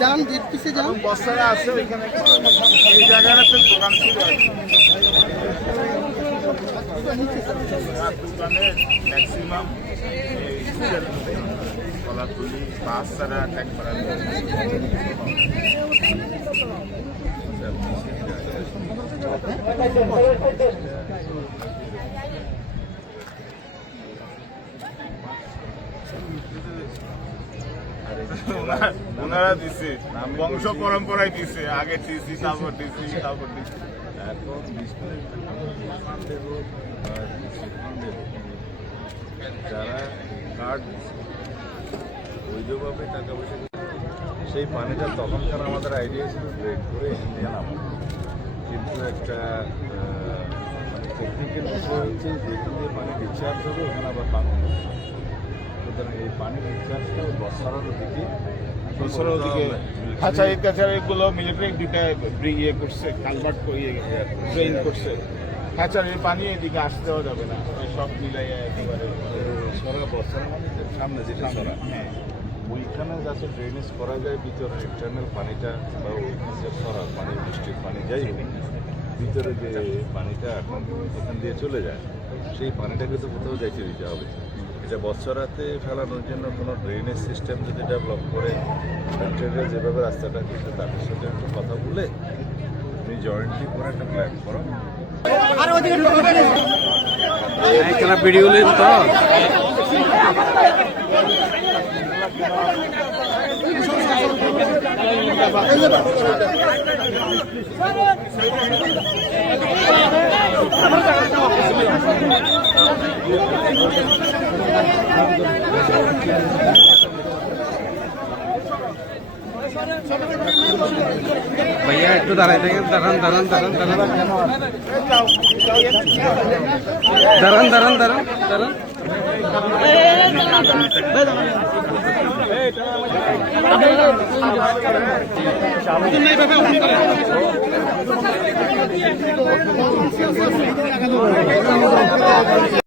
যান পিছিয়ে যান, বস্তারা আছে ওইখানে, এই জায়গাটাতে দোকান ছিল। দোকানে ম্যাক্সিমাম কলাতুলি বাস ছাড়া ট্যাগ করা ওনারা দিছে, বংশ পরম্পরায় দিছে, আগে টিসি তারপর ডিসি তারপর ডিসি। এখন যারা কার্ড বৈধভাবে টাকা পয়সা, সেই পানিটা তখনকার আমাদের আইডিয়া ছিল গ্রেড করে ইন্ডিয়ান আমার, কিন্তু একটা টেকনিক্যাল বিষয় হচ্ছে যেখান দিয়ে পানি ডিসচার্জ হবে ওখানে আবার পানি, সুতরাং এই পানি ডিসচার্জটা বছরের দিকে বছরের দিকে হাঁচারি কাছারিগুলো মিলিটারি দুটা ইয়ে করছে, কালভার্ট করিয়ে ট্রেন করছে। হ্যাচারির পানি এদিকে আসতে দেওয়া যাবে না, সব মিলাই একেবারে সরা বছরের মানে সামনে যেটা সরা, হ্যাঁ ওইখানে যাতে ড্রেনেজ করা যায় ভিতরে ইন্টারনাল পানিটা, বা ওইখানে যে সরা পানি বৃষ্টির পানি যাই হোক ভিতরে যে পানিটা এখন এখান দিয়ে চলে যায়, সেই পানিটাকে তো কোথাও যাইতে দিতে হবে। এটা বছরাতে ফেলানোর জন্য কোনো ড্রেনেজ সিস্টেম যদি ডেভেলপ করে, কন্ট্রাক্টররা যেভাবে রাস্তাটা দিচ্ছে তাদের সাথে একটু কথা বলে তুমি জয়েন্টলি করে একটা প্ল্যান করো। ভিডিও তো भैया एक तो दारान दारान दारान दारान दारान दारान दारान दारान